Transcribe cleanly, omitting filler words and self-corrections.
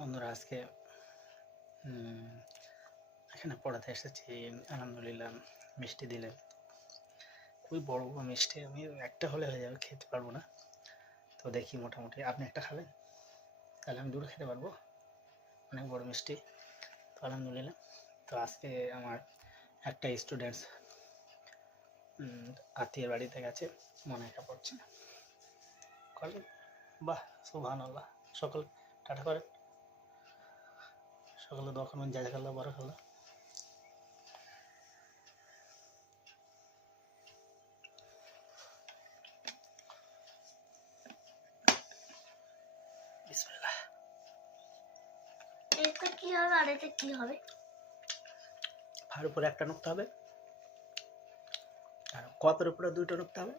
বন্ধুরা আজকে এখানে পড়াতে এসেছি। আলহামদুলিল্লাহ মিষ্টি দিলেন, খুবই বড় বড় মিষ্টি। আমি একটা হলে হয়ে যাবে, খেতে পারবো না। তো দেখি, মোটামুটি আপনি একটা খাবেন, তাহলে আমি দুটো খেতে পারবো। অনেক বড় মিষ্টি, তো আলহামদুলিল্লাহ। তো আজকে আমার একটা স্টুডেন্টস আত্মীয়ের বাড়িতে গেছে, মনে একা পড়ছে না। করেন, বাহ সুবহানাল্লাহ। সকল টাটা করেন, সকলে দোয়া করবেন, জাযাকাল্লাহ বারাকাল্লাহ। বিসমিল্লাহ। এটা কি হবে আর এটা কি হবে? ফার উপরে একটা নুকতে হবে আর কপের উপরে দুইটা নুকতে হবে।